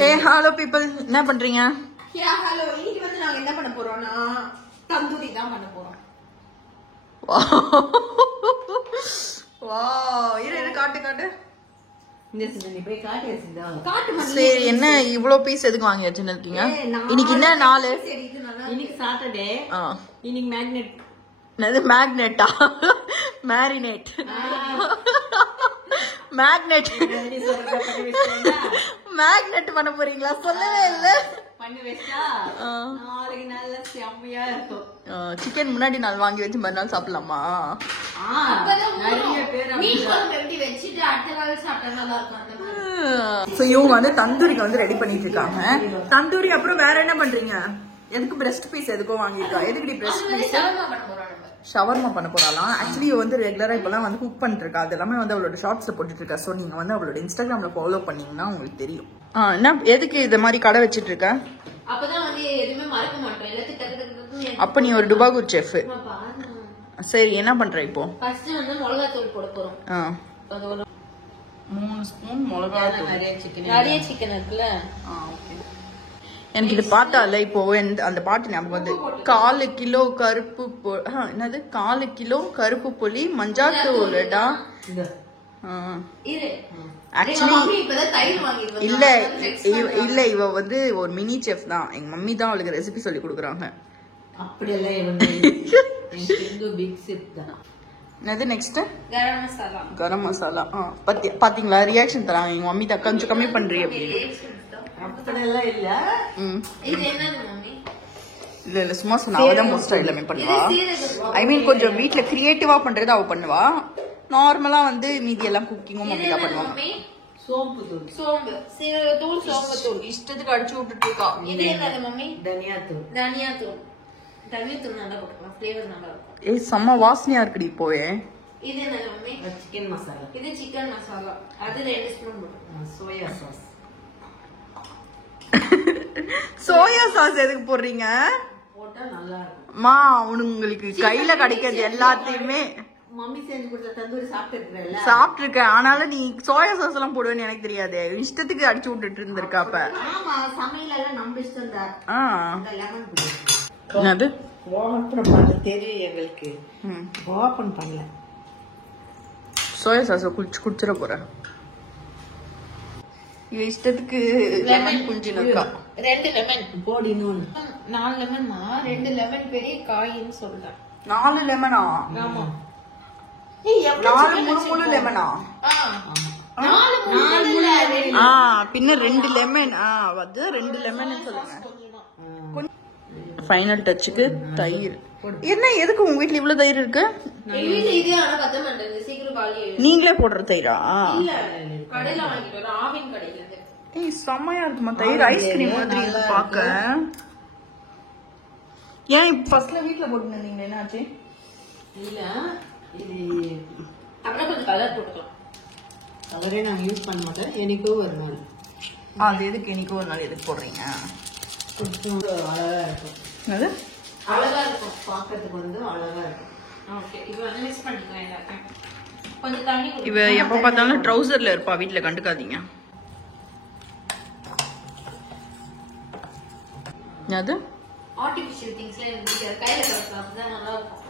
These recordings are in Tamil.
Hey, hello people. என்ன பண்றீங்க? Yeah, hello. இன்னைக்கு வந்து நாங்க என்ன பண்ண போறோம்னா தந்தூரி தான் பண்ண போறோம். வாவ். இரு காட்டு. இந்த நீ போய் காட்டு வச்சிருந்தா. காட்டு மணி. சரி, என்ன இவ்ளோ பீஸ் எதுக்கு வாங்கி வச்சிருக்கீங்க? இன்னைக்கு என்ன நாள்? இன்னைக்கு சாட்டர்டே. இன்னைக்கு மேக்னெட். என்னது மேக்னெட்டா? மேரினேட். மேக்னெட். மேக்னெட் பண்ண போறீங்களா? சொல்லவே இல்ல. பண்ணி வெச்சா நாளைக்கு நல்ல செம்மையா இருக்கும். சிக்கன் முன்னாடி நாள் வாங்கி வச்சு மறுநாள் சாப்பிடலாமா? நிறைய பேர் மீன் குழம்பு எப்படி வெச்சிட்டு அடுத்த நாள் சாப்பிட்டா நல்லா இருக்கும். சோ இவங்க வந்து தந்தூரிக்கு வந்து ரெடி பண்ணிட்டு இருக்காங்க. தந்தூரி அப்புறம் வேற என்ன பண்றீங்க? எதுக்கு பிரஸ்ட் பீஸ் எதுக்கோ வாங்கிருக்கா? எதுக்கு பிரஸ்ட் பீஸ்? ஷவர்மா பண்ண போறாளாம். ஆக்சுவலி வந்து ரெகுலரா இப்பெல்லாம் வந்து குக் பண்ணிட்டு இருக்கா. அது எல்லாமே வந்து அவளோட ஷார்ட்ஸ்ல போட்டுட்டு இருக்கா. சோ நீங்க வந்து அவளோட இன்ஸ்டாகிராம்ல ஃபாலோ பண்ணீங்கன்னா உங்களுக்கு தெரியும். என்ன எதுக்கு இந்த மாதிரி கடை வச்சிட்டு இருக்க? அப்பதான் வந்து எதுவுமே மறக்க மாட்டோம். எல்லாத்தையும் டக்கு அப்ப நீ ஒரு டுபாகூர் செஃப். சரி, என்ன பண்ற இப்போ? ஃபர்ஸ்ட் வந்து மிளகாய் தூள் போட போறோம். அது ஒரு 3 ஸ்பூன் மிளகாய் தூள். நிறைய சிக்கன் இருக்குல்ல. ஓகே. எனக்கு இது பார்த்தால இப்போ அந்த பாட்டு ஞாபகம் வந்து 4 கிலோ கருப்பு என்னது 4 கிலோ கருப்பு புளி மஞ்சாத்தூள்டா. ஆக்சுவலி இல்ல இவ வந்து ஒரு மினி செஃப் தான். எங்க மம்மி தான் அவளுக்கு ரெசிபி சொல்லி கொடுக்குறாங்க. என்னது நெக்ஸ்ட் கரம் மசாலா. பாத்தீங்களா ரியாக்ஷன் தராங்க எங்க மம்மி தான். கொஞ்சம் கம்மி பண்றீங்க அப்படின்னு. இல்ல சும்மா சொன்னா அவதான் மோஸ்டா எல்லாமே பண்ணுவா. ஐ மீன் கொஞ்சம் வீட்டுல கிரியேட்டிவா பண்றது அவ பண்ணுவா. நார்மலா வந்து மீதி எல்லாம் குக்கிங்கும் மம்மி தான் பண்ணுவாங்க. சோம்பு தூள் சோம்பு தூள் இஷ்டத்துக்கு அடிச்சு விட்டுட்டு இருக்கா. இதே தானே மம்மி? தனியா தூள் நல்லா போட்டுக்கலாம். ஃப்ளேவர் நல்லா இருக்கும். ஏய் செம்ம வாசனையா இருக்குடி இப்போவே. இது என்ன மம்மி? சிக்கன் மசாலா. இது சிக்கன் மசாலா. அது 2 ஸ்பூன் போட்டுக்கலாம். Soya sauce. சோயா சாஸ் எதுக்கு போடுறீங்க? போட்டா நல்லா இருக்கும். மா உங்களுக்கு கையில கிடைக்கிறது எல்லாத்தையுமே மம்மி செஞ்சு கொடுத்த தந்தூரி சாப்பிட்டுருக்கேன். ஆனாலும் நீ சோயா சாஸ் எல்லாம் போடுவேன்னு எனக்கு தெரியாது. இஷ்டத்துக்கு அடிச்சு விட்டுட்டு இருந்திருக்கா. அப்ப சமையல் எல்லாம் நம்ம இஷ்டம் தான். என்னது ஓபன் பண்ண தெரியும் எங்களுக்கு. ஓபன் பண்ணல. சோயா சாஸ் குடிச்சிட போறேன். இவ இஷ்டத்துக்கு லெமன் புஞ்சினக்கா. 2 லெமன் போடி. 4 லெமன்னா 2 லெமன் பெரிய காயின்னு சொல்றேன். 4 லெமனா? ஆமா. 4 முழு லெமனா? பின்ன 2 லெமன். அது 2 லெமன் சொல்லுங்க. ஃபைனல் டச்சுக்கு தயிர். என்ன எதுக்கு உங்க வீட்ல இவ்வளவு தயிர் இருக்கு? நீங்களே போடுற தயிரா? ஏய் செம்மையா இருக்குமா தயிர். ஐஸ்கிரீம் மாதிரி இருக்கு பாக்க. ஏன் ஃபர்ஸ்ட்ல வீட்ல போட்டுட்டு இருந்தீங்க என்னாச்சு? இல்ல இது அப்புறம் கொஞ்சம் கலர் போட்டுக்கலாம். கலரே நான் யூஸ் பண்ண மாட்டேன். எனக்கோ ஒரு நாள். அது எதுக்கு எனக்கோ ஒரு நாள் எதுக்கு போடுறீங்க? அழகா இருக்கும். அது அழகா இருக்கும். பாக்கிறதுக்கு வந்து அழகா இருக்கும். ஓகே, இப்போ வந்து மிக்ஸ் பண்ணிக்கலாம் எல்லாத்தையும். கொஞ்சம் தண்ணி. இவ எப்ப பார்த்தாலும் ட்ரவுசர்ல இருப்பா. வீட்ல கண்டுக்காதீங்க. அது ஆர்டிஃபிஷியல் திங்ஸ்ல எனக்கு கையில கலக்கலாம் நல்லா இருக்கும்.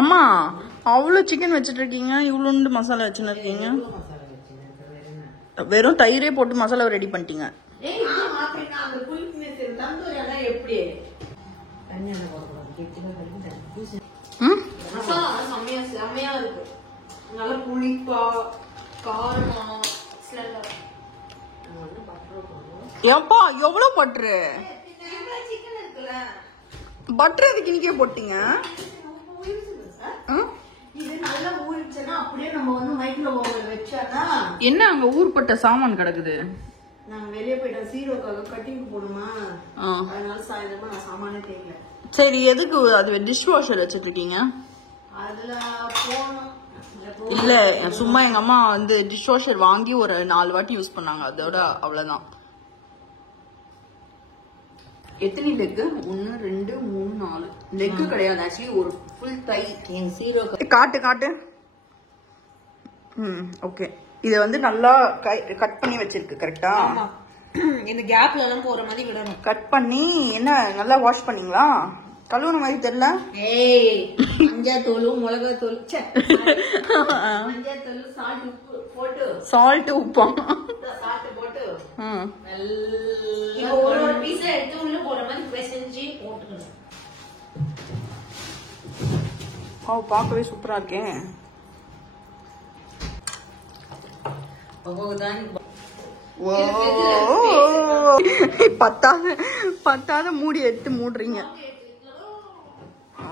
அம்மா அவ்வளவு சிக்கன் வச்சிட்டு இருக்கீங்க. இவ்வளோண்டு மசாலா வச்சுன்னு இருக்கீங்க. வெறும் தயிரே போட்டு மசாலா ரெடி பண்ணிட்டீங்க. ஏப்பா எவ்வளவு பட்ரு பட்டர் எதுக்கு இன்னைக்கே போட்டீங்க? என்ன அங்க ஊர்பட்ட சாமான் கிடக்குது? நாங்க வெளியே போயிட்டோம். சீரோக்காக கட்டிங் போடுமா, அதனால சாயந்தரமா நான் சாமானே தெரியல. சரி, எதுக்கு அது டிஷ் வாஷர் வச்சிட்டு இருக்கீங்க? அதுல போனோம். இல்ல சும்மா எங்க அம்மா வந்து டிஷ் வாஷர் வாங்கி ஒரு 4 வாட்டி யூஸ் பண்ணாங்க. அதோட அவ்வளவுதான். எத்தனை லெக்? 1 2 3 4 லெக் கிடையாது. ஆக்சுவலி ஒரு ஃபுல் தை. என் சீரோ காட்டு. ஓகே, இதை வந்து நல்லா கட் பண்ணி வச்சிருக்கு கரெக்டா? இந்த கேப்ல எல்லாம் போற மாதிரி விடணும். கட் பண்ணி என்ன நல்லா வாஷ் பண்ணீங்களா? கழுவுன மாதிரி தெரியல. ஏய் மஞ்சள் தூள் மிளகாய் தூள் மஞ்சள் தூள் சால்ட் உப்பு போட்டு சால்ட் உப்பா சால்ட் போட்டு இப்போ ஒரு பீஸ் எடுத்து உள்ள போற மாதிரி பிசைஞ்சு போட்டுக்கணும். பார்க்கவே சூப்பரா இருக்கேன். பத்தாத மூடி எடுத்து மூடுறீங்க.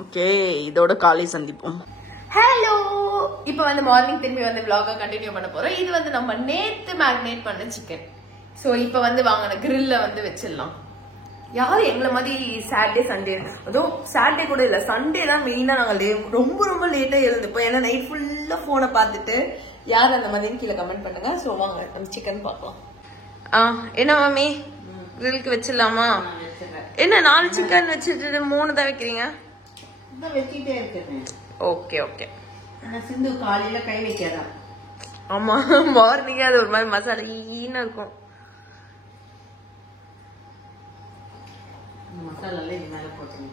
ஓகே, இதோட காலை சந்திப்போம். ஹலோ, இப்போ வந்து மார்னிங் திரும்பி வந்து vlog-அ கண்டினியூ பண்ண போறோம். இது வந்து நம்ம நேத்து மேரினேட் பண்ண சிக்கன். ஸோ இப்போ வந்து வாங்கின கிரில்ல வந்து வச்சிடலாம். யாரும் எங்களை மாதிரி சாட்டர்டே சண்டே, அதுவும் சாட்டர்டே கூட இல்லை, சண்டே தான் மெயினா நாங்கள் ரொம்ப ரொம்ப லேட்டா எழுந்துப்போம். ஏன்னா நைட் ஃபுல்லா போனை பார்த்துட்டு. யார் அந்த மாதிரி கீழே கமெண்ட் பண்ணுங்க. ஸோ வாங்க நம்ம சிக்கன் பார்க்கலாம். என்ன மாமி, கிரில்க்கு வச்சிடலாமா? என்ன 4 சிக்கன் வச்சுட்டு 3 தான் வைக்கிறீங்க? வச்சுட்டே இருக்கேன். Okay okay. சிந்து காலையில கை வைக்காதான். ஆமா, மார்னிங்கே அது ஒரு மாதிரி மசாலா ஈன்னு இருக்கும். மசாலா இது மேல போட்டுருங்க.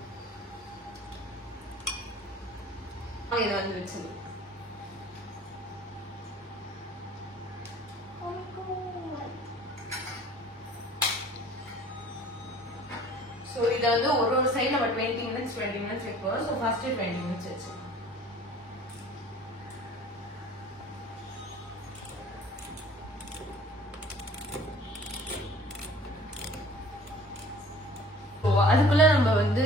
இது வந்து வச்சு ஸோ இதை வந்து ஒரு சைடு நம்ம 20 minutes வைப்போம். ஸோ ஃபர்ஸ்ட் 20 minutes வச்சு அதுக்குள்ள நம்ம வந்து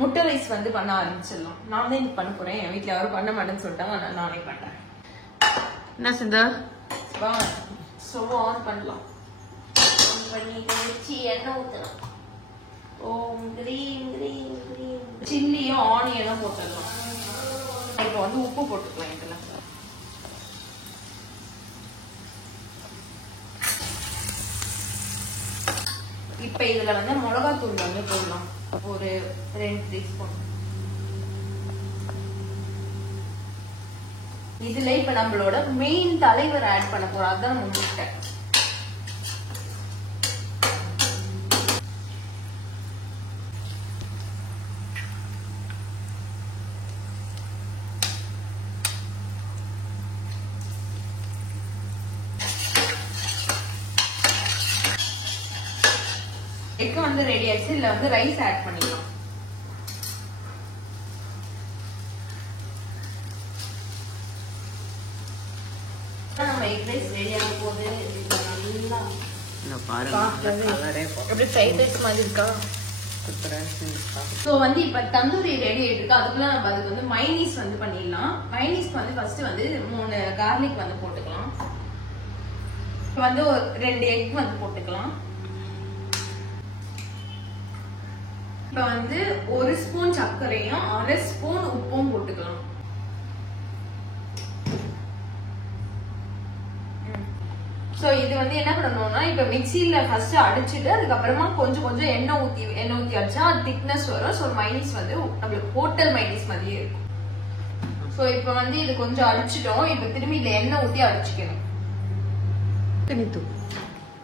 முட்டை ரைஸ் வந்து பண்ண ஆரம்பிச்சிடலாம். நான் தான் இன்னைக்கு பண்ண போறேன். என் வீட்டுல யாரும் பண்ண மாட்டேன்னு சொல்லிட்டாங்க, நானே பண்றேன். என்ன சிந்தா ஸ்டவ் ஆன் பண்ணலாம். பண்ணிட்டு வச்சு எண்ணெய் ஊற்றலாம். சில்லியும் ஆனியனும் போட்டுடலாம். இப்போ வந்து உப்பு போட்டுக்கலாம். இதுல இப்ப இதுல வந்து மிளகாய் தூள் வந்து போடலாம். ஒரு 2 டீஸ்பூன். இதுல இப்ப நம்மளோட மெயின் தலைவர் ஆட் பண்ண போறோம். அதான் நம்ம முட்டை. எக் வந்து ரெடி ஆயிடுச்சு. இதுல வந்து ரைஸ் ஆட் பண்ணிக்கலாம். நம்ம எக் ரைஸ் ரெடி ஆக போகுது. நல்லா பாருங்க, ஃப்ரைட் ரைஸ் மாதிரி இருக்கா? சோ வந்து இப்ப தந்தூரி ரெடி ஆயிட்டு இருக்கு. அதுக்குள்ள நம்ம அதுக்கு வந்து மைனீஸ் வந்து பண்ணிடலாம். மைனீஸ்க்கு வந்து ஃபர்ஸ்ட் வந்து 3 கார்லிக் வந்து போட்டுக்கலாம். இப்ப வந்து 2 எக் வந்து போட்டுக்கலாம். இப்ப வந்து 1 ஸ்பூன் சர்க்கரையும் 1/2 ஸ்பூன் உப்பும் போட்டுக்கலாம். சோ இது வந்து என்ன பண்ணணும்னா, இப்ப மிக்சியில ஃபர்ஸ்ட் அடிச்சுட்டு அதுக்கப்புறமா கொஞ்சம் கொஞ்சம் எண்ணெய் ஊத்தி அடிச்சா அது திக்னஸ் வரும். சோ மைனீஸ் வந்து நம்மளுக்கு ஹோட்டல் மைனீஸ் மாதிரியே இருக்கும். சோ இப்ப வந்து இது கொஞ்சம் அடிச்சிட்டோம். இப்ப திரும்பி இதுல எண்ணெய் ஊத்தி அடிச்சுக்கணும்.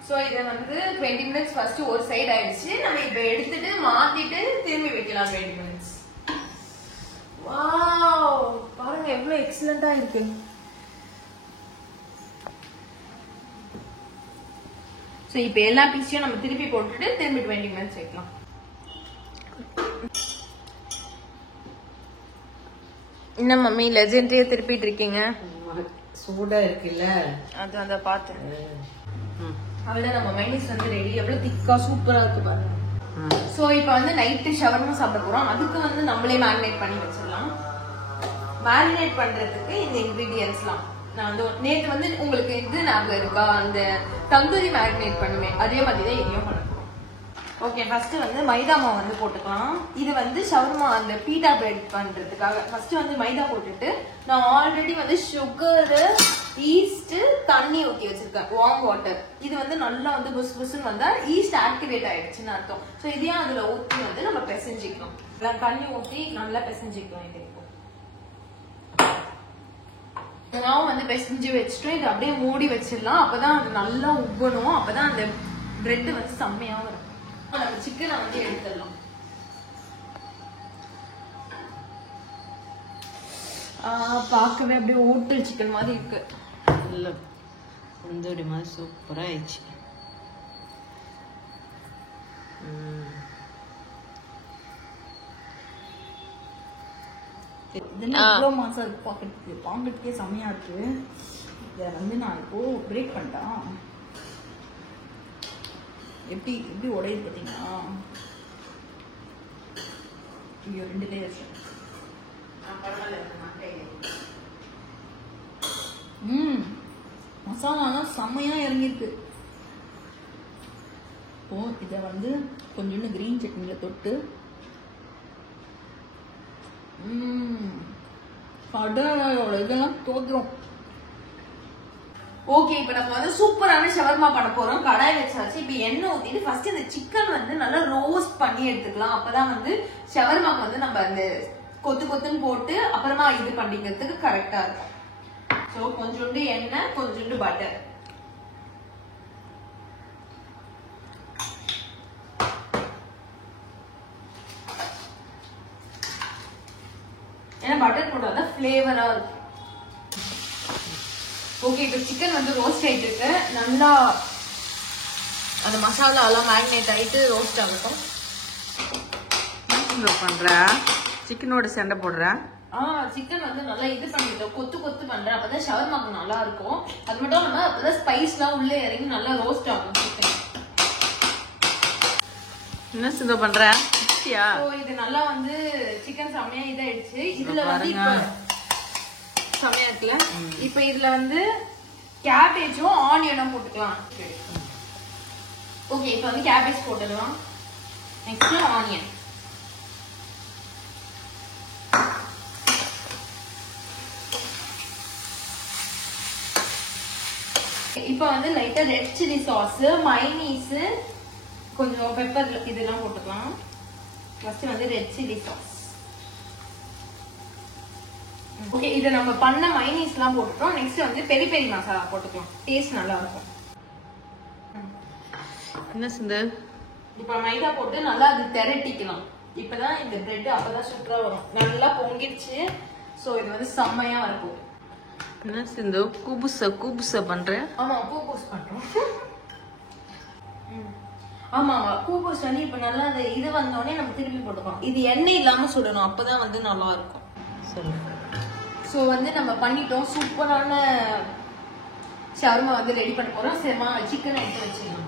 சோ இத வந்து 20 minutes ஃபர்ஸ்ட் ஒரு சைடு ஆயிடுச்சு. நம்ம இப்ப எடுத்துட்டு மாத்திட்டு திரும்பி வைக்கலாம் 20 minutes. வாவ், பாருங்க எவ்வளவு எக்ஸலென்ட்டா இருக்கு. சோ இப்ப எல்லா பீஸையும் நம்ம திருப்பி போட்டுட்டு திரும்பி 20 minutes வைக்கலாம். என்ன மம்மி லெஜெண்டரியா திருப்பிட்டு இருக்கீங்க? சூடா இருக்குல்ல, அது வந்து பார்த்தேன். அவ்வளவு நம்ம மைனீஸ் வந்து ரெடி. எவ்வளவு திக்கா சூப்பரா இருக்கு பாருங்க. சோ இப்ப வந்து நைட்டு ஷவர்மா சாப்பிட போறோம். அதுக்கு வந்து நம்மளே மேரினேட் பண்ணி வச்சிடலாம். மேரினேட் பண்றதுக்கு இந்த இன்கிரீடியன்ஸ்லாம் நான் வந்து நேற்று வந்து உங்களுக்கு இது ஞாபகம் இருக்கா, அந்த தந்தூரி மேரினேட் பண்ணுமே அதே மாதிரி தான் இதையும் பண்ண போறோம். ஓகே, ஃபர்ஸ்ட் வந்து மைதா மாவு வந்து போட்டுக்கலாம். இது வந்து ஷவர்மா அந்த பீட்டா பிரெட் பண்றதுக்காக ஃபர்ஸ்ட் வந்து மைதா போட்டுட்டு நான் ஆல்ரெடி வந்து சுகரு, ஈஸ்ட், தண்ணி ஊற்றி வச்சிருக்கேன், வார்ம் வாட்டர். இது வந்து நல்லா வந்து புஸ் புஸ்ன்னு வந்தா ஈஸ்ட் ஆக்டிவேட் ஆயிடுச்சுன்னு அர்த்தம். ஸோ இதையும் அதுல ஊற்றி வந்து நம்ம பிசைஞ்சிக்கலாம். தண்ணி ஊற்றி நல்லா பிசைஞ்சிக்கலாம். இது இப்போ நான் வந்து பெசஞ்சு வச்சுட்டு இதை அப்படியே மூடி வச்சிடலாம். அப்பதான் அது நல்லா உப்பணும். அப்பதான் அந்த பிரெட் வந்து செம்மையா வரும். நம்ம சிக்கனை வந்து எடுத்துடலாம். பார்க்கவே அப்படியே ஹோட்டல் சிக்கன் மாதிரி இருக்கு. நல்ல தந்தூரி மாதிரி சூப்பரா ஆயிடுச்சு. இவ்வளோ மாசம் இருக்கு பாக்கெட்டுக்கே செம்மையா இருக்கு. இதை வந்து நான் இப்போ பிரேக் பண்ணிட்டேன். எப்படி எப்படி உடையுது பார்த்தீங்களா? ஐயோ 2 லேயர்ஸ். மசாலாலாம் செம்மையா இறங்கிருக்கு. இப்போ இதை வந்து கொஞ்சோண்டு கிரீன் சட்னியில தொட்டு இதெல்லாம் தோத்துரும். ஓகே, இப்ப நம்ம வந்து சூப்பரான ஷவர்மா பண்ண போறோம். கடாய் வச்சாச்சு. இப்ப எண்ணெய் ஊத்திட்டு ஃபர்ஸ்ட் இந்த சிக்கன் வந்து நல்லா ரோஸ்ட் பண்ணி எடுத்துக்கலாம். அப்பதான் வந்து ஷவர்மாக்கு வந்து நம்ம அந்த கொத்து கொத்துன்னு போட்டு அப்புறமா இது பண்ணிக்கிறதுக்கு கரெக்டா இருக்கும். ஸோ கொஞ்சோண்டு எண்ணெய், கொஞ்சோண்டு பட்டர். ஏன்னா பட்டர் போட்டாதான் ஃபிளேவரா இருக்கும். ஓகே, இப்போ சிக்கன் வந்து ரோஸ்ட் ஆயிட்டு இருக்கு. நல்லா அந்த மசாலா எல்லாம் மேரினேட் ஆயிட்டு ரோஸ்ட் ஆகட்டும். பண்ற சிக்கனோட சண்டை போடுற. சிக்கன் வந்து நல்லா இது பண்ணிட்டோம், கொத்து கொத்து பண்றேன். அப்பதான் ஷவர்மாக்கு நல்லா இருக்கும். அது மட்டும் இல்லாம அப்பதான் ஸ்பைஸ் எல்லாம் உள்ளே இறங்கி நல்லா ரோஸ்ட் ஆகும் சிக்கன். என்ன சிந்த பண்ற? இது நல்லா வந்து சிக்கன் செம்மையா இதாயிடுச்சு. இதுல வந்து இப்ப செம்மையா இருக்குல்ல. இப்ப இதுல வந்து கேபேஜும் ஆனியனும் போட்டுக்கலாம். ஓகே, இப்ப வந்து கேபேஜ் போட்டுடலாம். Next onion. இப்ப வந்து லைட்டா ரெட் சில்லி சாஸ், மைனீஸ், கொஞ்சம் பெப்பர் இதெல்லாம் போட்டுக்கலாம். ஃபர்ஸ்ட் வந்து ரெட் சில்லி சாஸ். ஓகே, இத நம்ம பண்ண மைனீஸ் எல்லாம் போட்டுட்டோம். நெக்ஸ்ட் வந்து பெரி பெரி மசாலா போட்டுக்கலாம். டேஸ்ட் நல்லா இருக்கும். என்ன சிந்து? இப்ப மைதா போட்டு நல்லா அது திரட்டிக்கலாம். இப்பதான் இந்த பிரெட் அப்பதான் சூப்பரா வரும். நல்லா பொங்கிடுச்சு. சோ இது வந்து செம்மையா இருக்கும். என்ன சிந்து கூபுச பண்ற? ஆமா, கூபூஸ் பண்றோம். ஆமா கூபூஸ் வந்து இப்ப நல்லா இது வந்தோடனே நம்ம திருப்பி போட்டுக்கலாம். இது எண்ணெய் இல்லாம சுடணும். அப்பதான் வந்து நல்லா இருக்கும். சரி. சோ வந்து நம்ம பண்ணிட்டோம். சூப்பரான ஷவர்மா வந்து ரெடி பண்ண போறோம். சரிமா, சிக்கன் எடுத்து வச்சிடலாம்.